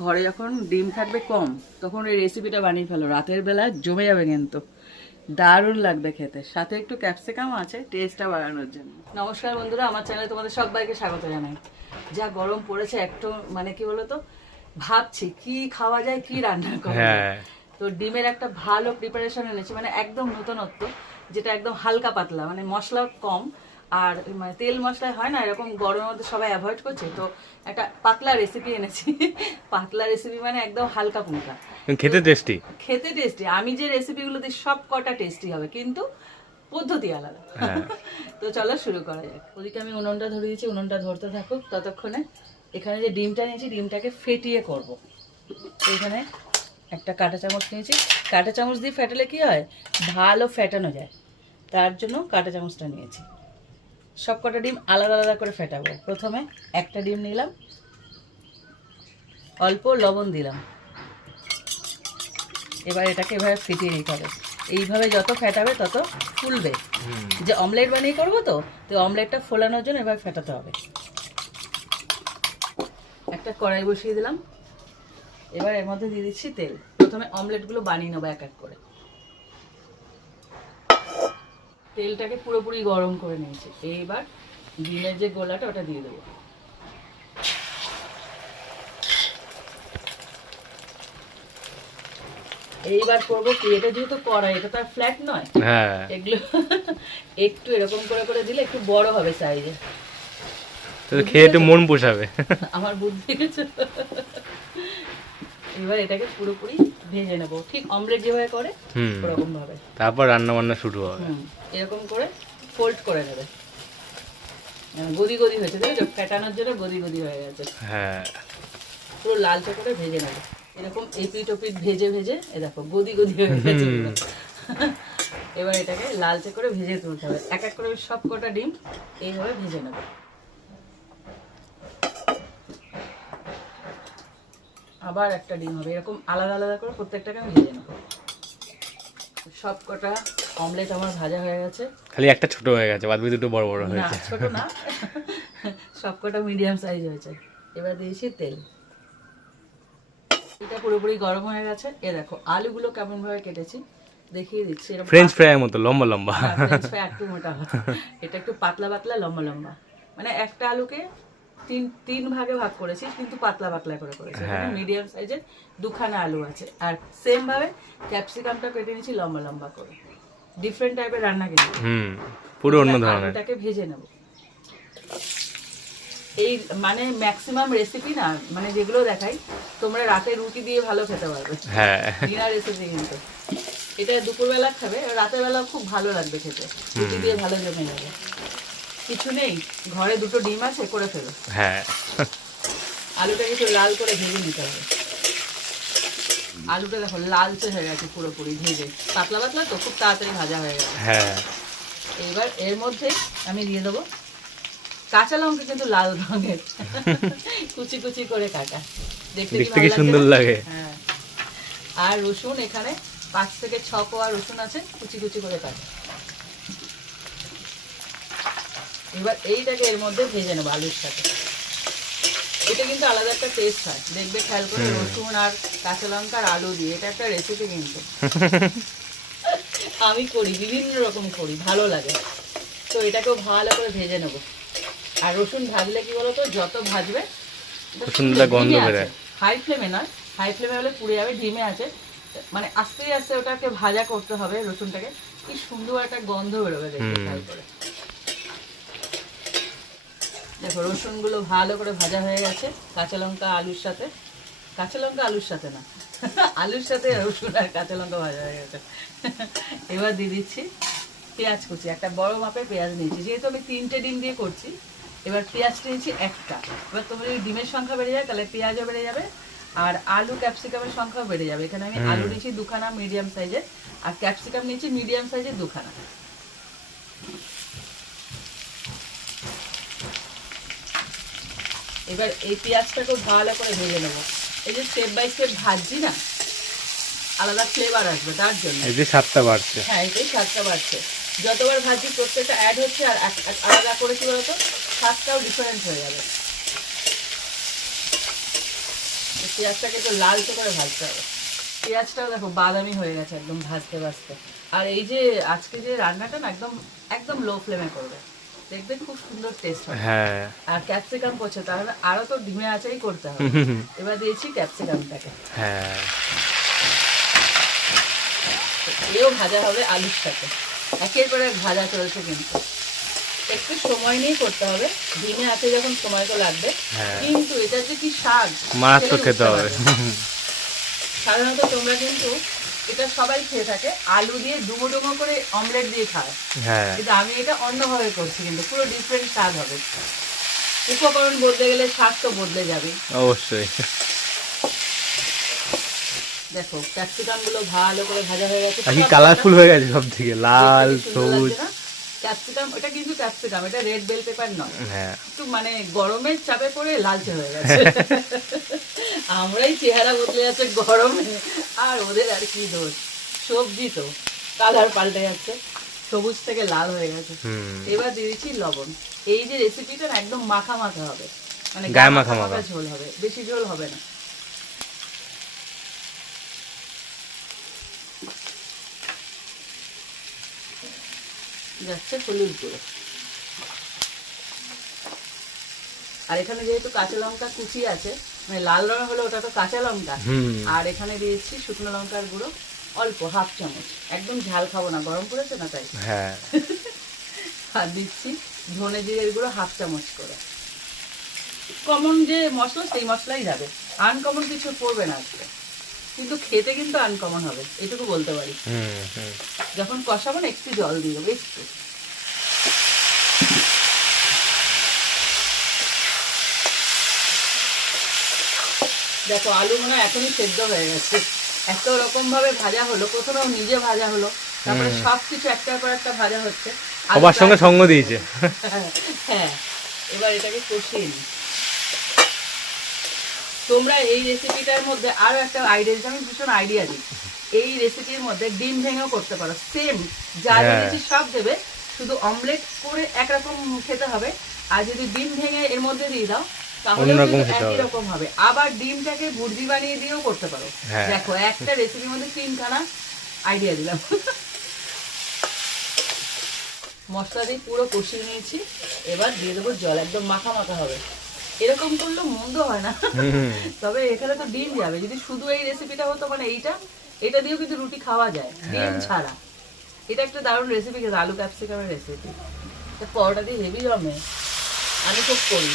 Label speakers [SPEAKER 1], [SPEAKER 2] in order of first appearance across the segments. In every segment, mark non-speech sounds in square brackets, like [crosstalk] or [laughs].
[SPEAKER 1] ঘরে যখন ডিম থাকবে কম তখন এই রেসিপিটা বানিয়ে ফেলো। রাতের বেলা জমে যাবে কিন্তু। দারুণ লাগবে খেতে। সাথে একটু ক্যাপসিকাম আছে টেস্টটা বাড়ানোর জন্য। নমস্কার বন্ধুরা আমার চ্যানেলে তোমাদের সবাইকে স্বাগত জানাই। যা গরম পড়েছে একটু মানে কি বলতো ভাবছি কি খাওয়া যায় কি রান্না করা যায়।
[SPEAKER 2] হ্যাঁ।
[SPEAKER 1] তো ডিমের একটা ভালো প্রিপারেশন এনেছি মানে একদম নতুনত্ব যেটা একদম হালকা পাতলা মানে মশলা কম আর মানে তেল মশলায় হয় না এরকম গরমের মধ্যে সবাই অ্যাভয়েড করছে তো একটা পাতলা রেসিপি এনেছি। পাতলা রেসিপি মানে একদম হালকা ফুলকা।
[SPEAKER 2] খেতে টেস্টি
[SPEAKER 1] খেতে টেস্টি আমি যে রেসিপিগুলো দিই সব কটা টেস্টি হবে কিন্তু পদ্ধতি আলাদা।
[SPEAKER 2] হ্যাঁ। [laughs]
[SPEAKER 1] তো চলো শুরু করা যাক। ওদিকে আমি উনুনটা ধরে দিয়েছি উনুনটা ধরতে থাকুক ততক্ষণে এখানে যে ডিমটা নিয়েছি ডিমটাকে ফেটিয়ে করব। এখানে একটা কাঁটা চামচ নিয়েছি। কাঁটা চামচ দিয়ে ফেটালে কি হয়? ভালো ফেটানো যায়। তার জন্য কাঁটা চামচটা নিয়েছি। সব কটা ডিম আলাদা আলাদা করে ফেটাবো। প্রথমে একটা ডিম নিলাম। অল্প লবণ দিলাম। এবার এটাকে এভাবে ফিটিয়ে নিতে হবে। এইভাবে যত ফেটাবে তত ফুলবে। যে অমলেট বানিয়ে করব তো তো অমলেটটা ফোলানোর জন্য এভাবে ফেটাতে হবে। একটা কড়াই বসিয়ে দিলাম। এবার এর মধ্যে দিয়ে দিচ্ছি তেল। প্রথমে অমলেটগুলো বানিয়ে নেব এক এক করে। তেলটাকে পুরোপুরি গরম করে নিয়েছি। এইবার ডিমের যে গোলাটা ওটা দিয়ে দেবো। এইবার করব কি? এটা যেহেতু কড়াই এটা তো আর ফ্ল্যাট নয়।
[SPEAKER 2] হ্যাঁ।
[SPEAKER 1] এগুলো [laughs] একটু এরকম করে করে দিলে একটু বড় হবে সাইজে
[SPEAKER 2] তো খেয়ে একটু মন পোষাবে। [laughs]
[SPEAKER 1] আমার বুদ্ধি গেছে এবার এটাকে পুরোপুরি ভেজে নেব। ঠিক অমলেট যেভাবে করে
[SPEAKER 2] হুম।
[SPEAKER 1] ওরকম ভাবে
[SPEAKER 2] তারপর রান্না বান্না শুরু হবে।
[SPEAKER 1] এরকম করে ফোল্ড করে নেবে মানে গদি গদি হয়েছে দেখেছ? ফেটানোর জন্য গদি গদি হয়ে গেছে।
[SPEAKER 2] হ্যাঁ।
[SPEAKER 1] পুরো লালচে করে ভেজে নেবে। এরকম এপিট ওপিট ভেজে ভেজে এ দেখো গদি গদি হয়ে গেছে [laughs] এবার এটাকে লালচে করে ভেজে তুলতে হবে। এক এক করে সব কটা ডিম এইভাবে ভেজে নেবে। আবার একটা ডিম হবে। এরকম আলাদা আলাদা করে প্রত্যেকটাকে আমি ভেজে নেব। সব কটা অমলেট আমার ভাজা হয়ে গেছে।
[SPEAKER 2] খালি একটা ছোট হয়ে গেছে বাদ দুটো বড় বড় হয়েছে।
[SPEAKER 1] ছোট না। সব কটা মিডিয়াম সাইজ হয়েছে। এবার দিয়েছি তেল। এটা পুরোপুরি গরম হয়ে গেছে। এ দেখো আলুগুলো কেমন ভাবে কেটেছি দেখিয়ে দিচ্ছি। এরকম
[SPEAKER 2] ফ্রেঞ্চ ফ্রাইয়ের মতো লম্বা লম্বা।
[SPEAKER 1] হ্যাঁ, French fry একটু মোটা এটা একটু পাতলা পাতলা লম্বা লম্বা। মানে একটা আলুকে তিন তিন ভাগে ভাগ করেছি কিন্তু পাতলা পাতলা করে করেছি।
[SPEAKER 2] হ্যাঁ।
[SPEAKER 1] মিডিয়াম সাইজের দুখানা আলু আছে। আর সেম ভাবে ক্যাপসিকামটা কেটে নিয়েছি লম্বা লম্বা করে। ডিফারেন্ট টাইপের রান্না কিন্তু।
[SPEAKER 2] হুম পুরো অন্য ধরনের।
[SPEAKER 1] আলুটাকে ভেজে নেব। এই মানে ম্যাক্সিমাম রেসিপি না মানে যেগুলো দেখাই তোমরা রাতে রুটি দিয়ে ভালো খেতে পারবে।
[SPEAKER 2] হ্যাঁ।
[SPEAKER 1] ডিনার রেসিপি কিন্তু এটা দুপুরবেলা খাবে রাতের বেলা খুব ভালো লাগবে খেতে। রুটি দিয়ে ভালো জমে যাবে। কিছু নেই ঘরে দুটো ডিম আছে করে ফেলো।
[SPEAKER 2] হ্যাঁ।
[SPEAKER 1] আলুটাকে একটু লাল করে ভেজে নিতে হবে। আলুটা দেখো লালচে হয়ে গেছে পুরোপুরি ভেজে। পাতলা পাতলা তো খুব তাড়াতাড়ি ভাজা হয়ে গেছে।
[SPEAKER 2] হ্যাঁ।
[SPEAKER 1] এবার এর মধ্যে আমি দিয়ে দেবো কাঁচা লঙ্কা কিন্তু লাল রঙের। কুচি কুচি করে কাটা। দেখতে
[SPEAKER 2] কি সুন্দর লাগে।
[SPEAKER 1] হ্যাঁ। আর রসুন এখানে পাঁচ থেকে ছ কোয়া রসুন আছে কুচি কুচি করে কাটা। এবার এইটাকে এর মধ্যে ভেজে নেব আলুর সাথে। এটা কিন্তু আলাদা একটা টেস্ট হয়। দেখবে খেয়াল করে রসুন আর কাঁচা লঙ্কা আর আলু দিয়ে। এটা একটা রেসিপি কিন্তু। [laughs] আমি করি বিভিন্ন রকম করি ভালো লাগে। তো এটাকেও ভালো করে ভেজে নেব। আর রসুন ভাজলে কি বলতো যত ভাজবে
[SPEAKER 2] রসুনটা গন্ধ বেরোয়।
[SPEAKER 1] হাই ফ্লেমে নয়। হাই ফ্লেমে হলে পুড়ে যাবে ডিমে আছে। মানে আস্তে আস্তে ওটাকে ভাজা করতে হবে রসুনটাকে। কি সুন্দর একটা গন্ধ বেরোবে দেখবে খেয়াল করে। দেখো রসুনগুলো ভালো করে ভাজা হয়ে গেছে কাঁচা লঙ্কা আলুর সাথে। কাঁচা লঙ্কা আলুর সাথে না। আলুর সাথে রসুন আর কাঁচা লঙ্কা ভাজা হয়ে গেছে। এবার দিয়ে দিচ্ছি পেঁয়াজ কুচি। একটা বড় মাপের পেঁয়াজ নিয়েছি যেহেতু আমি তিনটে ডিম দিয়ে করছি এবার পেঁয়াজ নিয়েছি একটা। এবার তোমার যদি ডিমের সংখ্যা বেড়ে যায় তাহলে পেঁয়াজও বেড়ে যাবে আর আলু ক্যাপসিকামের সংখ্যাও বেড়ে যাবে। এখানে আমি আলু নিয়েছি দুখানা মিডিয়াম সাইজের আর ক্যাপসিকাম নিয়েছি মিডিয়াম সাইজের দুখানা। এবার এই পেঁয়াজটাকেও ভালো করে ভেজে নেব। এই যে স্টেপ বাই স্টেপ ভাজছি না আলাদা ফ্লেভার আসবে তার জন্য।
[SPEAKER 2] এই যে স্বাদটা বাড়ছে।
[SPEAKER 1] হ্যাঁ এটাই স্বাদটা বাড়ছে। যতবার ভাজি প্রত্যেকটা অ্যাড হচ্ছে আর আলাদা করে কি বলতো? স্বাদটাও ডিফারেন্ট হয়ে যাবে। পেঁয়াজটাকে একটু লালচে করে ভাজতে হবে। পেঁয়াজটাও দেখো বাদামি হয়ে গেছে একদম ভাজতে ভাজতে। আর এই যে আজকে যে রান্নাটা না একদম একদম লো ফ্লেমে করবে। দেখবে খুব সুন্দর টেস্ট হবে।
[SPEAKER 2] হ্যাঁ।
[SPEAKER 1] আর ক্যাপসিকাম পড়ছে তাহলে আরও তো ডিমে আচাই করতে হবে। [laughs] এবার দিয়েছি ক্যাপসিকামটাকে
[SPEAKER 2] হ্যাঁ।
[SPEAKER 1] এও ভাজা হবে আলুর সাথে। একের পর ভাজা চলছে কিন্তু। একটু সময় নিয়ে করতে হবে। ডিমে আছে যখন সময় তো লাগবে।
[SPEAKER 2] হ্যাঁ।
[SPEAKER 1] কিন্তু এটা যে কি স্বাদ
[SPEAKER 2] মারাত্মক খেতে হবে।
[SPEAKER 1] সাধারণত তোমরা কিন্তু এটা সবাই খেয়ে থাকে। আলু দিয়ে ডুমো ডুমো করে অমলেট দিয়ে খায়।
[SPEAKER 2] হ্যাঁ।
[SPEAKER 1] কিন্তু আমি এটা অন্যভাবে করছি কিন্তু পুরো ডিফারেন্ট স্বাদ হবে। উপকরণ বদলে গেলে স্বাদ তো বদলে যাবে।
[SPEAKER 2] অবশ্যই।
[SPEAKER 1] দেখো ক্যাপসিকামগুলো ভালো করে ভাজা হয়ে গেছে।
[SPEAKER 2] কালারফুল হয়ে গেছে সব থেকে লাল সবুজ।
[SPEAKER 1] ক্যাপসিকাম এটা কিন্তু ক্যাপসিকাম এটা রেড বেল পেপার নয়।
[SPEAKER 2] হ্যাঁ।
[SPEAKER 1] একটু মানে গরমের চাপে পড়ে লালচে হয়ে গেছে। [laughs] আমরাই চেহারা বদলে যাচ্ছে গরমে আর ওদের আর কি দোষ? সবজি তো কালার পাল্টে যাচ্ছে সবুজ থেকে লাল হয়ে গেছে। এবার দিয়ে দিচ্ছি লবণ। এই যে রেসিপিটা না একদম মাখা মাখা হবে। মানে
[SPEAKER 2] গায়ে মাখা মাখা।
[SPEAKER 1] ঝোল হবে বেশি ঝোল হবে না। যাচ্ছে হলুদ গুঁড়ো। আর এখানে যেহেতু কাঁচা লঙ্কা কুচি আছে মানে লাল রঙ হলো ওটা তো কাঁচা লঙ্কা। আর এখানে দিয়েছি শুকনো লঙ্কার গুঁড়ো অল্প হাফ চামচ। একদম ঝাল খাব না গরম পড়েছে না তাই?
[SPEAKER 2] হ্যাঁ। [laughs]
[SPEAKER 1] আর দিচ্ছি ধনে জিরের গুঁড়ো হাফ চামচ করে। কমন যে মশলা সেই মশলাই যাবে। আনকমন কিছু পড়বে না আজকে। কিন্তু খেতে কিন্তু আনকমন হবে এটুকু বলতে পারি। যখন কষাবো না একটু জল দিয়ে দেবো একটু। দেখো আলু মনে হয় এখনই সেদ্ধ হয়ে গেছে। এত রকম ভাবে ভাজা হলো প্রথমে নিজে ভাজা হলো তারপরে সব কিছু একটার পর একটা ভাজা হচ্ছে।
[SPEAKER 2] সবার সঙ্গে সঙ্গ দিয়েছে। [laughs]
[SPEAKER 1] হ্যাঁ এবার এটাকে কষিয়ে নিই। তোমরা এই রেসিপিটার মধ্যে আরও একটা আইডিয়া আমি ভীষণ আইডিয়া দিই। এই রেসিপির মধ্যে ডিম ভেঙেও করতে পারো। সেম যা
[SPEAKER 2] হ্যাঁ।
[SPEAKER 1] জেনেছি সব দেবে। শুধু অমলেট করে একরকম খেতে হবে। আর যদি ডিম ভেঙে এর মধ্যে দিয়ে দাও তাহলে একই
[SPEAKER 2] হবে।
[SPEAKER 1] রকম হবে। আবার ডিমটাকে ভুর্জি বানিয়ে দিয়েও করতে পারো।
[SPEAKER 2] হ্যাঁ।
[SPEAKER 1] দেখো একটা রেসিপির মধ্যে তিনখানা আইডিয়া দিলাম। মশলা দিয়ে পুরো কষিয়ে নিয়েছি। এবার দিয়ে দেবো জল। একদম মাখা মাখা হবে। এরকম করলে মন্দ হয় না। তবে এখানে তো ডিম যাবে। যদি শুধু এই রেসিপিটা হতো মানে এইটা এটা দিয়েও কিন্তু রুটি খাওয়া যায় ডিম
[SPEAKER 2] হ্যাঁ।
[SPEAKER 1] ছাড়া। এটা একটা দারুণ রেসিপি কিন্তু আলু ক্যাপসিকামের রেসিপি পরোটা দিয়ে হেভি জমে আমি খুব করি।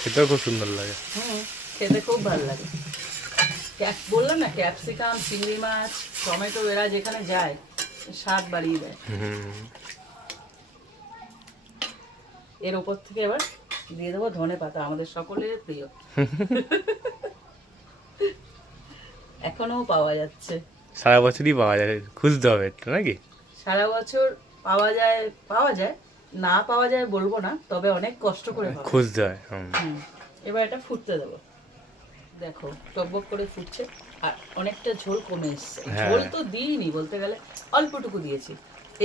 [SPEAKER 2] খেতেও খুব সুন্দর লাগে।
[SPEAKER 1] হুম খেতে খুব ভালো লাগে। ক্যাপ বললাম না ক্যাপসিকাম চিংড়ি মাছ টমেটো এরা যেখানে যায় স্বাদ বাড়িয়ে দেয়। এর উপর থেকে এবার দিয়ে দেবো ধনে পাতা আমাদের সকলের প্রিয়। এখনও পাওয়া যাচ্ছে।
[SPEAKER 2] সারা বছরই পাওয়া যায় খুঁজতে হবে একটু নাকি?
[SPEAKER 1] সারা বছর পাওয়া যায় পাওয়া যায় না পাওয়া যায় বলব না তবে অনেক কষ্ট করে
[SPEAKER 2] খুঁজতে হয়
[SPEAKER 1] এবার এটা ফুটতে দেবো। দেখো টকবক করে ফুটছে আর অনেকটা ঝোল কমে এসছে।
[SPEAKER 2] হ্যাঁ।
[SPEAKER 1] ঝোল তো দিইনি বলতে গেলে অল্পটুকু দিয়েছি।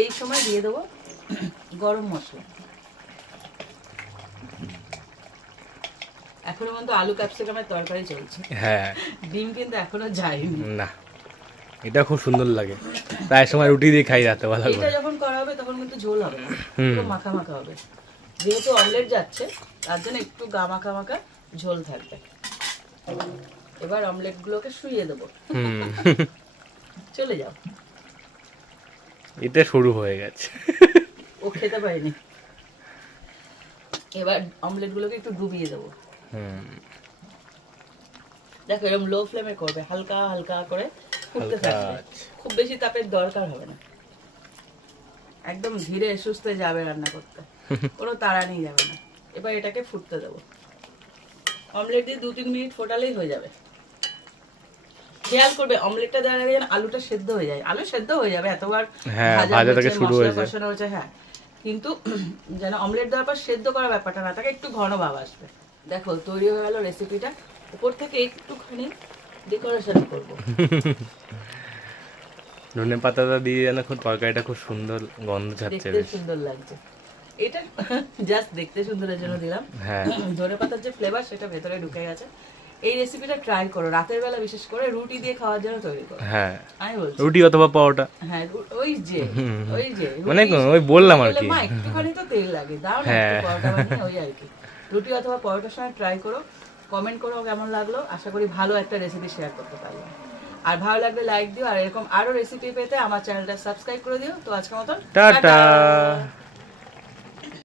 [SPEAKER 1] এই সময় দিয়ে দেবো গরম মশলা। এখনও পর্যন্ত আলু ক্যাপসিকামের তরকারি চলছে।
[SPEAKER 2] হ্যাঁ।
[SPEAKER 1] ডিম কিন্তু এখনও যায়নি।
[SPEAKER 2] না এটা খুব সুন্দর লাগে। প্রায় সময় রুটি দিয়ে খাই রাতে বেলা
[SPEAKER 1] এটা যখন করা হবে তখন কিন্তু ঝোল হবে না মাখা মাখা হবে। যেহেতু অমলেট যাচ্ছে তার জন্য একটু গা মাখা মাখা ঝোল থাকবে। এবার অমলেট গুলোকে শুইয়ে দেবো। চলে যাও।
[SPEAKER 2] এটা শুরু হয়ে গেছে।
[SPEAKER 1] ও খেতে পারেনি। এবার অমলেট গুলোকে একটু ডুবিয়ে দেবো।
[SPEAKER 2] হুম
[SPEAKER 1] দেখো এরকম লো ফ্লেমে করবে হালকা হালকা করে ফুটতে থাকবে। খুব বেশি তাপের দরকার হবে না। একদম ধীরে সুস্থে যাবে রান্না করতে। [laughs] কোনো তাড়া নিয়ে যাবে না। এবার এটাকে ফুটতে দেবো। অমলেট দিয়ে দু তিন মিনিট ফোটালেই হয়ে যাবে। খেয়াল করবে অমলেটটা দেওয়ার আগে যেন আলুটা সেদ্ধ হয়ে যায়। আলু সেদ্ধ হয়ে যাবে এতবার
[SPEAKER 2] হ্যাঁ,
[SPEAKER 1] ভাজা
[SPEAKER 2] থেকে শুরু।
[SPEAKER 1] কষানো হয়েছে হ্যাঁ। কিন্তু [clears throat] যেন অমলেট দেওয়ার পর সেদ্ধ করার ব্যাপারটা না তাকে একটু ঘন ভাব আসবে। দেখো তৈরি হয়ে গেল রেসিপিটা উপর থেকে একটুখানি ডেকোরেশন করব। [laughs]
[SPEAKER 2] ধনে পাতাটা দিয়ে যেন খুব তরকারিটা খুব সুন্দর গন্ধ ছাড়ছে
[SPEAKER 1] দেখতে সুন্দর লাগছে। এটা [laughs] জাস্ট দেখতে সুন্দরের জন্য দিলাম।
[SPEAKER 2] হ্যাঁ। [clears throat]
[SPEAKER 1] ধনে পাতার যে ফ্লেভার সেটা ভেতরে ঢুকে গেছে। এই রেসিপিটা ট্রাই করো। রাতের বেলা বিশেষ করে রুটি দিয়ে খাওয়ার জন্য তৈরি করো।
[SPEAKER 2] হ্যাঁ।
[SPEAKER 1] আমি বলছি।
[SPEAKER 2] রুটি অথবা পাওয়াটা
[SPEAKER 1] হ্যাঁ ওই যে ওই যে
[SPEAKER 2] মানে ওই বললাম আর কি।
[SPEAKER 1] মা একটুখানি তো তেল লাগে। দাও না
[SPEAKER 2] হ্যাঁ।
[SPEAKER 1] একটু পরোটা বানিয়ে ওই আর কি। রুটি অথবা পরোটার সঙ্গে ট্রাই করো কমেন্ট করো কেমন লাগল। আশা করি ভালো একটা রেসিপি শেয়ার করতে পারলাম আর ভালো লাগলে লাইক দিও আর এরকম আরও রেসিপি পেতে আমার চ্যানেলটা সাবস্ক্রাইব করে দিও। তো আজকের মতন টাটা।